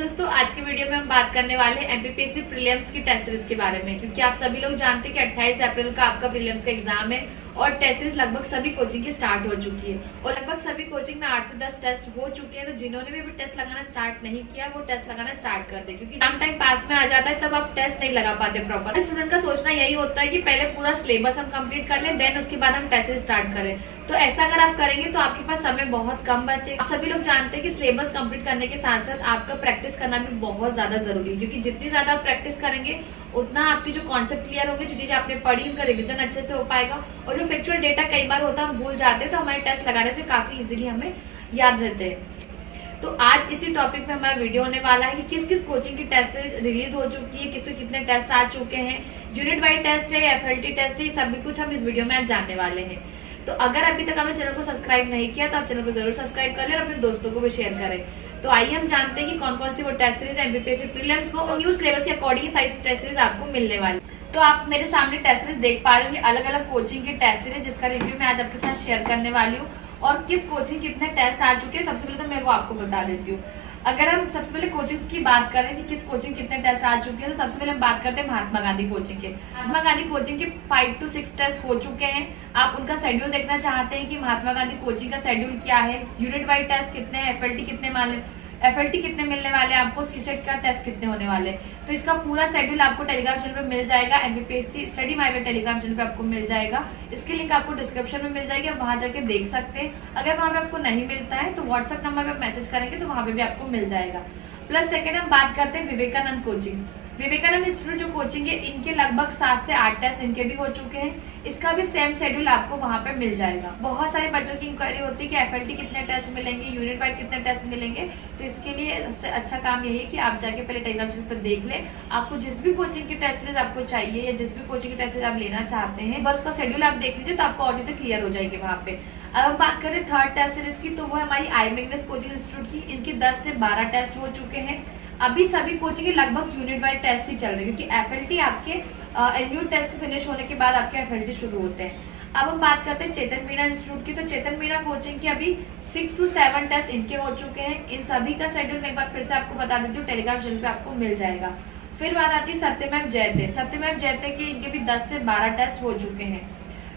दोस्तों, आज की वीडियो में हम बात करने वाले हैं एमपीपीएससी प्रीलिम्स की टेस्ट सीरीज के बारे में, क्योंकि आप सभी लोग जानते हैं कि 28 अप्रैल का आपका प्रीलिम्स का एग्जाम है और टेस्ट सीरीज लगभग सभी कोचिंग की स्टार्ट हो चुकी है और लगभग सभी कोचिंग में 8 से 10 टेस्ट हो चुके हैं। तो जिन्होंने भी अभी टेस्ट लगाना स्टार्ट नहीं किया वो टेस्ट लगाना स्टार्ट कर दे, क्योंकि एग्जाम टाइम पास में आ जाता है तब आप टेस्ट नहीं लगा पाते प्रॉपर। स्टूडेंट का सोचना यही होता है कि पहले पूरा सिलेबस हम कंप्लीट कर लें, देन उसके बाद हम टेस्ट स्टार्ट करें। तो ऐसा अगर आप करेंगे तो आपके पास समय बहुत कम बचेगा। आप सभी लोग जानते हैं कि सिलेबस कंप्लीट करने के साथ साथ आपका प्रैक्टिस करना भी बहुत ज्यादा जरूरी है, क्योंकि जितनी ज्यादा आप प्रैक्टिस करेंगे उतना आपकी जो कॉन्सेप्ट क्लियर होंगे, जो चीजें आपने पढ़ी उनका रिवीजन अच्छे से हो पाएगा। और जो फैक्चुअल डेटा कई बार होता है हम भूल जाते हैं, तो हमारे टेस्ट लगाने से काफी इजीली हमें याद रहते हैं। तो आज इसी टॉपिक पे हमारा वीडियो होने वाला है कि किस किस कोचिंग की टेस्ट रिलीज हो चुकी है, किसके कितने टेस्ट आ चुके हैं, यूनिट वाइज टेस्ट है, एफएलटी टेस्ट है, ये सभी कुछ हम इस वीडियो में आज जानने वाले हैं। तो अगर अभी तक आपने चैनल को सब्सक्राइब नहीं किया तो आप चैनल को जरूर सब्सक्राइब कर लें और अपने दोस्तों को भी शेयर करें। तो आइए हम जानते हैं कि कौन कौन सी वो टेस्ट सीरीज एमपीपीएससी प्रीलिम्स को और न्यू सिलेबस के अकॉर्डिंग साइज टेस्ट सीरीज आपको मिलने वाली। तो आप मेरे सामने टेस्ट सीरीज देख पा रहे होंगे, अलग अलग कोचिंग की टेस्ट सीरीज, जिसका रिव्यू मैं आज आपके साथ शेयर करने वाली हूँ। और किस कोचिंग कितने टेस्ट आ चुके हैं सबसे पहले तो मैं वो आपको बता देती हूँ। अगर हम सबसे पहले कोचिंग्स की बात करें कि किस कोचिंग कितने टेस्ट आ चुके हैं, तो सबसे पहले हम बात करते हैं महात्मा गांधी कोचिंग के। महात्मा गांधी कोचिंग के 5 to 6 टेस्ट हो चुके हैं। आप उनका शेड्यूल देखना चाहते हैं कि महात्मा गांधी कोचिंग का शेड्यूल क्या है, यूनिट वाइज टेस्ट कितने हैं, एफएलटी कितने मिलने वाले हैं, आपको सीसेट का टेस्ट कितने होने वाले, तो इसका पूरा शेड्यूल आपको टेलीग्राम चैनल पर मिल जाएगा। MPPSC study my way Telegram channel पे आपको मिल जाएगा। इसकी लिंक आपको डिस्क्रिप्शन में मिल जाएगी, आप वहां जाके देख सकते हैं। अगर वहां पे आपको नहीं मिलता है तो व्हाट्सएप नंबर पर मैसेज करेंगे तो वहां पे भी आपको मिल जाएगा। प्लस सेकेंड हम बात करते हैं विवेकानंद कोचिंग। विवेकानंद इंस्टीट्यूट जो कोचिंग है, इनके लगभग 7 से 8 टेस्ट इनके भी हो चुके हैं। इसका भी सेम शेड्यूल आपको वहां पे मिल जाएगा। बहुत सारे बच्चों की इंक्वायरी होती है कि एफएलटी कितने टेस्ट मिलेंगे, यूनिट वाइज कितने टेस्ट मिलेंगे। तो इसके लिए सबसे अच्छा काम यही है कि आप जाके पहले टेलीग्राम चैनल पर देख लें, आपको जिस भी कोचिंग की टेस्ट सीरीज आपको चाहिए या जिस भी कोचिंग की टेस्ट सीरीज आप लेना चाहते हैं, बस उसका शेड्यूल आप देख लीजिए तो आपको और चीजें क्लियर हो जाएगी वहाँ पे। अब हम बात करें थर्ड टेस्ट सीरीज की, तो वो हमारी आई मैग्नस कोचिंग इंस्टीट्यूट की। इनके 10 से 12 टेस्ट हो चुके हैं। अभी सभी कोचिंग के लगभग यूनिट वाइज टेस्ट ही चल रहे हैं, क्योंकि एफएलटी आपके एनुअल टेस्ट फिनिश होने के बाद आपके एफएलटी शुरू होते हैं। अब हम बात करते हैं चेतन मीणा इंस्टीट्यूट की। तो चेतन मीणा कोचिंग के अभी 6 to 7 टेस्ट इनके हो चुके हैं। इन सभी का शेड्यूल मैं एक बार फिर से आपको बता देती हूँ, टेलीग्राम चैनल पे आपको मिल जाएगा। फिर बात आती है सत्यमेव जयते की। इनके भी 10 से 12 टेस्ट हो चुके हैं।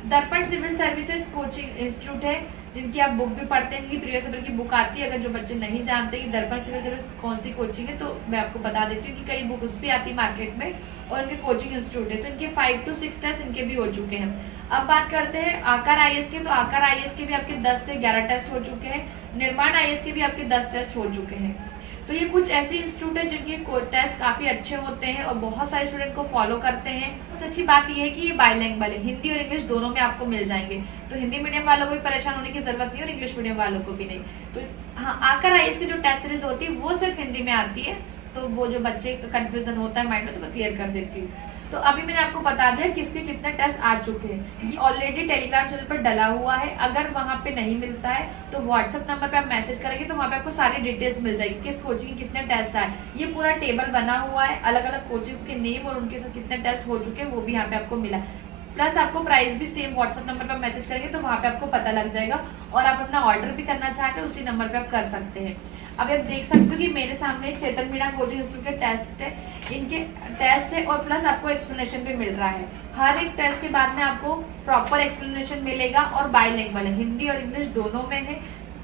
दर्पण सिविल सर्विसेज कोचिंग इंस्टीट्यूट है, जिनकी आप बुक भी पढ़ते हैं, जिनकी प्रीवियस पेपर की बुक आती है। अगर जो बच्चे नहीं जानते कि दर्पण सिविल सर्विस कौन सी कोचिंग है, तो मैं आपको बता देती हूँ कि कई बुक उस भी आती है मार्केट में और इनके कोचिंग इंस्टीट्यूट है। तो इनके 5 to 6 टेस्ट इनके भी हो चुके हैं। अब बात करते हैं आकार आईएएस के। तो आकार आईएएस के भी आपके 10 से 11 टेस्ट हो चुके हैं। निर्माण आईएएस के भी आपके 10 टेस्ट हो चुके हैं। तो ये कुछ ऐसे इंस्टीट्यूट है जिनके टेस्ट काफी अच्छे होते हैं और बहुत सारे स्टूडेंट को फॉलो करते हैं। सबसे अच्छी बात ये है कि ये बाइलैंग्वेज है, हिंदी और इंग्लिश दोनों में आपको मिल जाएंगे। तो हिंदी मीडियम वालों को भी परेशान होने की जरूरत नहीं और इंग्लिश मीडियम वालों को भी नहीं। तो हाँ, आकर आईएएस की जो टेस्ट सीरीज होती है वो सिर्फ हिंदी में आती है, तो वो जो बच्चे का कंफ्यूजन होता है माइंड में, तो मैं क्लियर कर देती हूँ। तो अभी मैंने आपको बता दिया किसके कितने टेस्ट आ चुके हैं। ये ऑलरेडी टेलीग्राम चैनल पर डला हुआ है। अगर वहां पे नहीं मिलता है तो व्हाट्सएप नंबर पे आप मैसेज करेंगे तो वहां पे आपको सारी डिटेल्स मिल जाएगी, किस कोचिंग के कितने टेस्ट आए। ये पूरा टेबल बना हुआ है, अलग अलग कोचिंग के नेम और उनके कितने टेस्ट हो चुके हैं वो भी यहाँ पे आपको मिला। प्लस आपको प्राइस भी सेम व्हाट्सएप नंबर पर मैसेज करेंगे तो वहां पे आपको पता लग जाएगा। और आप अपना ऑर्डर भी करना चाहते हैं उसी नंबर पे आप कर सकते हैं। अब आप देख सकते हो कि मेरे सामने चेतन मीणा कोचिंग इंस्टीट्यूट के टेस्ट है, इनके टेस्ट है और प्लस आपको एक्सप्लेनेशन भी मिल रहा है। हर एक टेस्ट के बाद में आपको प्रॉपर एक्सप्लेनेशन मिलेगा और बाइलिंगुअल है, हिंदी और इंग्लिश दोनों में है।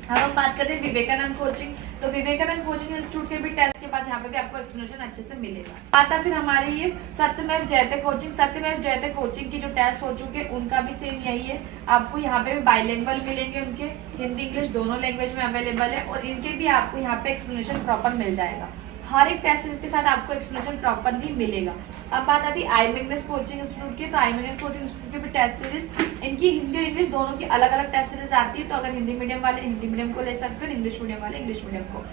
अब हम बात करते हैं विवेकानंद कोचिंग। तो विवेकानंद कोचिंग इंस्टीट्यूट के भी टेस्ट के बाद यहाँ पे भी आपको एक्सप्लेनेशन अच्छे से मिलेगा। आता फिर हमारी ये सत्यमेव जयते कोचिंग। सत्यमेव जयते कोचिंग की जो टेस्ट हो चुके हैं उनका भी सेम यही है। आपको यहाँ पे भी बाइलिंगुअल मिलेंगे, उनके हिंदी इंग्लिश दोनों लैंग्वेज में अवेलेबल है और इनके भी आपको यहाँ पे एक्सप्लेनेशन प्रॉपर मिल जाएगा। हर एक टेस्ट सीरीज के साथ आपको एक्सप्लेनेशन प्रॉपर ही मिलेगा। अब बात आती है आई मैग्नस कोचिंग इंस्टीट्यूट की। तो आई मैग्नस कोचिंग इंस्टीट्यूट की भी टेस्ट सीरीज, इनकी हिंदी और इंग्लिश दोनों की अलग अलग टेस्ट सीरीज आती है। तो अगर हिंदी मीडियम वाले हिंदी मीडियम को ले सकते हो, इंग्लिश मीडियम वाले इंग्लिश मीडियम को।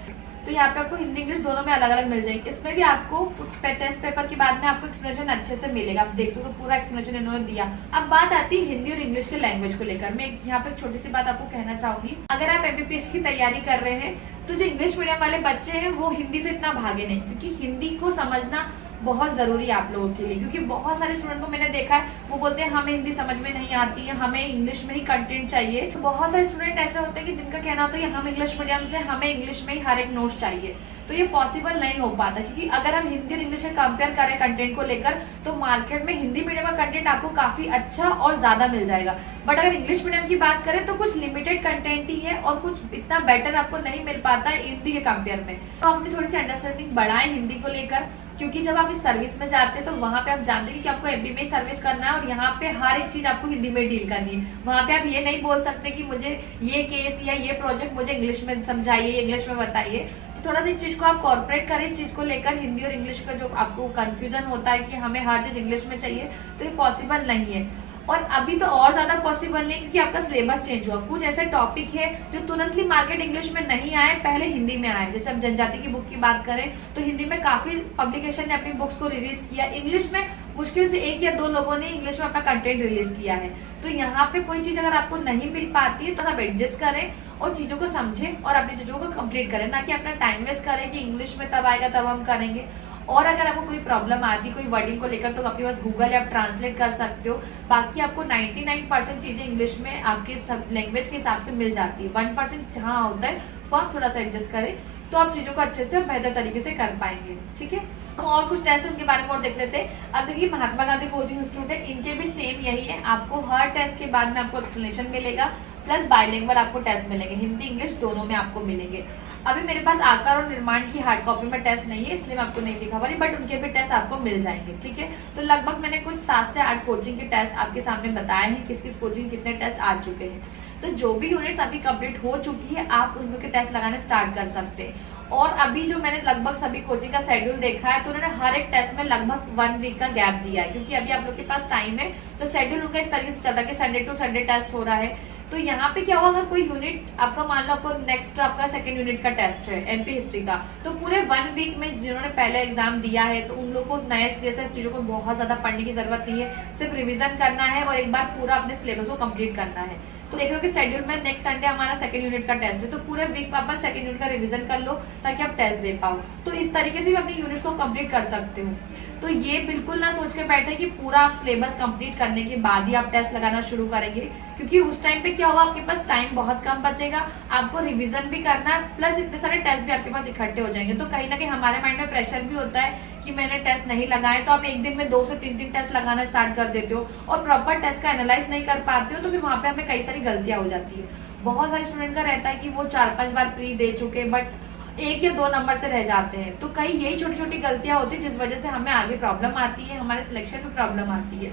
तो यहाँ पे आपको हिंदी इंग्लिश दोनों में अलग अलग मिल जाएगी। इसमें भी आपको टेस्ट पेपर के बाद में आपको एक्सप्लेनेशन अच्छे से मिलेगा। आप देख सकते हो पूरा एक्सप्लेनेशन इन्होंने दिया। अब बात आती है हिंदी और इंग्लिश के लैंग्वेज को लेकर। मैं यहाँ पे एक छोटी सी बात आपको कहना चाहूंगी। अगर आप एमपीपीएससी की तैयारी कर रहे हैं तो जो इंग्लिश मीडियम वाले बच्चे हैं वो हिंदी से इतना भागे नहीं, क्योंकि हिंदी को समझना बहुत जरूरी है आप लोगों के लिए। क्योंकि बहुत सारे स्टूडेंट को मैंने देखा है वो बोलते हैं हमें हिंदी समझ में नहीं आती है, हमें इंग्लिश में ही कंटेंट चाहिए। तो बहुत सारे स्टूडेंट ऐसे होते हैं कि जिनका कहना होता है कि हम इंग्लिश मीडियम से हमें इंग्लिश में ही हर एक नोट्स चाहिए। तो ये पॉसिबल नहीं हो पाता, क्योंकि अगर हम हिंदी और इंग्लिश में कंपेयर करें कंटेंट को लेकर तो मार्केट में हिंदी मीडियम का कंटेंट आपको काफी अच्छा और ज्यादा मिल जाएगा। बट अगर इंग्लिश मीडियम की बात करें तो कुछ लिमिटेड कंटेंट ही है और कुछ इतना बेटर आपको नहीं मिल पाता है हिंदी के कंपेयर में। तो अपनी थोड़ी सी अंडरस्टैंडिंग बढ़ाएं हिंदी को लेकर, क्योंकि जब आप इस सर्विस में जाते हैं तो वहां पे आप जानते हैं कि आपको एमपी में सर्विस करना है और यहाँ पे हर एक चीज आपको हिंदी में डील करनी है। वहां पे आप ये नहीं बोल सकते कि मुझे ये केस या ये प्रोजेक्ट मुझे इंग्लिश में समझाइए, इंग्लिश में बताइए। तो थोड़ा सा इस चीज को आप कॉर्पोरेट करें, इस चीज को लेकर हिंदी और इंग्लिश का जो आपको कंफ्यूजन होता है कि हमें हर चीज इंग्लिश में चाहिए, तो ये पॉसिबल नहीं है। और अभी तो और ज्यादा पॉसिबल नहीं, क्योंकि आपका सिलेबस चेंज हुआ। कुछ ऐसे टॉपिक है जो तुरंत ही मार्केट इंग्लिश में नहीं आए, पहले हिंदी में आए। जैसे हम जनजाति की बुक की बात करें तो हिंदी में काफी पब्लिकेशन ने अपनी बुक्स को रिलीज किया, इंग्लिश में मुश्किल से 1 या 2 लोगों ने इंग्लिश में अपना कंटेंट रिलीज किया है। तो यहाँ पे कोई चीज अगर आपको नहीं मिल पाती है तो आप एडजस्ट करें और चीजों को समझें और अपनी चीजों को कंप्लीट करें, ना कि अपना टाइम वेस्ट करें कि इंग्लिश में तब आएगा तब हम करेंगे। और अगर आपको कोई प्रॉब्लम आती कोई वर्डिंग को लेकर तो अपने पास गूगल ऐप ट्रांसलेट कर सकते हो। बाकी आपको 99% चीजें इंग्लिश में आपके सब लैंग्वेज के हिसाब से मिल जाती है। 1% जहाँ होता है वो आप थोड़ा सा एडजस्ट करें तो आप चीजों को अच्छे से बेहतर तरीके से कर पाएंगे। ठीक है, और कुछ टेस्ट उनके बारे में और देख लेते हैं। अब देखिए महात्मा गांधी कोचिंग इंस्टीट्यूट है, इनके भी सेम यही है। आपको हर टेस्ट के बाद में आपको एक्सप्लेनेशन मिलेगा, प्लस बाइलिंगुअल आपको टेस्ट मिलेंगे, हिंदी इंग्लिश दोनों में आपको मिलेंगे। अभी मेरे पास आकार और निर्माण की हार्ड कॉपी में टेस्ट नहीं है, इसलिए मैं आपको नहीं दिखा पा रही, बट उनके भी टेस्ट आपको मिल जाएंगे। ठीक है, तो लगभग मैंने कुछ 7 से 8 कोचिंग के टेस्ट आपके सामने बताए हैं, किस किस कोचिंग कितने टेस्ट आ चुके हैं। तो जो भी यूनिट्स आपकी कंप्लीट हो चुकी है आप उनके टेस्ट लगाने स्टार्ट कर सकते हैं। और अभी जो मैंने लगभग सभी कोचिंग का शेड्यूल देखा है तो उन्होंने हर एक टेस्ट में लगभग 1 वीक का गैप दिया है, क्योंकि अभी आप लोग के पास टाइम है। तो शेड्यूल उनका इस तरीके से चलता है कि संडे टू संडे टेस्ट हो रहा है। तो यहाँ पे क्या होगा, अगर कोई यूनिट आपका मान लो आपको नेक्स्ट आपका सेकंड यूनिट का टेस्ट है एमपी हिस्ट्री का, तो पूरे 1 वीक में जिन्होंने पहले एग्जाम दिया है तो उन लोगों को नए सिरे से चीजों को बहुत ज्यादा पढ़ने की जरूरत नहीं है, सिर्फ रिविजन करना है और एक बार पूरा अपने सिलेबस को कंप्लीट करना है। तो देख लो कि शेड्यूल में नेक्स्ट संडे हमारा सेकंड यूनिट का टेस्ट है, तो पूरे वीक आप सेकंड यूनिट का रिवीजन कर लो ताकि आप टेस्ट दे पाओ। तो इस तरीके से भी अपनी यूनिट्स को कंप्लीट कर सकते हो। तो ये बिल्कुल ना सोच के बैठे कि पूरा आप सिलेबस कंप्लीट करने के बाद ही आप टेस्ट लगाना शुरू करेंगे, क्योंकि उस टाइम पे क्या होगा, आपके पास टाइम बहुत कम बचेगा, आपको रिवीजन भी करना है, प्लस इतने सारे टेस्ट भी आपके पास इकट्ठे हो जाएंगे। तो कहीं ना कहीं हमारे माइंड में प्रेशर भी होता है कि मैंने टेस्ट नहीं लगाए, तो आप एक दिन में 2 से 3 टेस्ट लगाना स्टार्ट कर देते हो और प्रॉपर टेस्ट का एनालाइज नहीं कर पाते हो, तो फिर वहां पे हमें कई सारी गलतियां हो जाती है। बहुत सारे स्टूडेंट का रहता है कि वो 4-5 बार प्री दे चुके बट 1 या 2 नंबर से रह जाते हैं। तो कई यही छोटी छोटी गलतियां होती है जिस वजह से हमें आगे प्रॉब्लम आती है, हमारे सिलेक्शन में प्रॉब्लम आती है।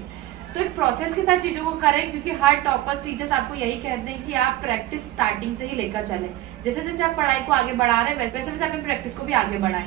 तो एक प्रोसेस के साथ चीजों को करें, क्योंकि हर टॉपर्स टीचर्स आपको यही कहते हैं कि आप प्रैक्टिस स्टार्टिंग से ही लेकर चलें। जैसे जैसे आप पढ़ाई को आगे बढ़ा रहे हैं वैसे वैसे अपनी प्रैक्टिस को भी आगे बढ़ाएं।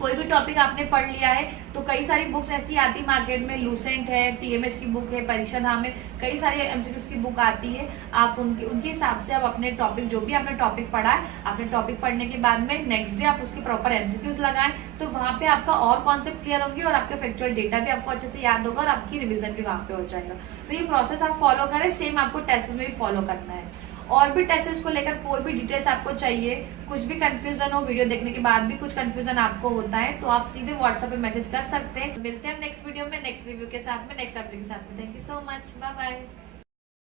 कोई भी टॉपिक आपने पढ़ लिया है तो कई सारी बुक्स ऐसी आती है मार्केट में, लूसेंट है, टीएमएच की बुक है, परीक्षा धाम में कई सारी एमसीक्यूज की बुक आती है। आप उनके हिसाब से आप अपने टॉपिक जो भी आपने टॉपिक पढ़ा है, आपने टॉपिक पढ़ने के बाद में नेक्स्ट डे आप उसके प्रॉपर एमसीक्यूज लगाएं, तो वहां पे आपका और कॉन्सेप्ट क्लियर होंगे और आपके फैक्चुअल डेटा भी आपको अच्छे से याद होगा और आपकी रिविजन भी वहां पे हो जाएगा। तो ये प्रोसेस आप फॉलो करें, सेम आपको टेस्ट में भी फॉलो करना है। और भी टेस्ट को लेकर कोई भी डिटेल्स आपको चाहिए, कुछ भी कंफ्यूजन हो, वीडियो देखने के बाद भी कुछ कंफ्यूजन आपको होता है तो आप सीधे व्हाट्सएप पे मैसेज कर सकते हैं। मिलते हैं नेक्स्ट वीडियो में नेक्स्ट रिव्यू के साथ में, नेक्स्ट अपडेट के साथ में। Thank you so much, bye bye.